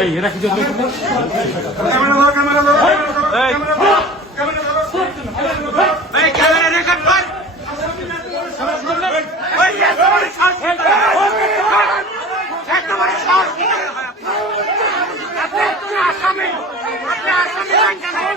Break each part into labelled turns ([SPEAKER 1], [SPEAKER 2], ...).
[SPEAKER 1] এই এরা কি
[SPEAKER 2] ক্যামেরা ধরো ক্যামেরা ধরো ক্যামেরা ধরো ক্যামেরা ধরো
[SPEAKER 3] এই ক্যামেরা রেকর্ড কর ওই এত বড় সাহস কি করে? এত বড় সাহস কি করে হয় আপনার? আপনি আসামি আপনি আসামি রাখছেন ওই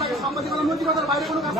[SPEAKER 3] নারী
[SPEAKER 4] সাংবাদিকতা নৈতিকতার বাইরে কোনো কাজ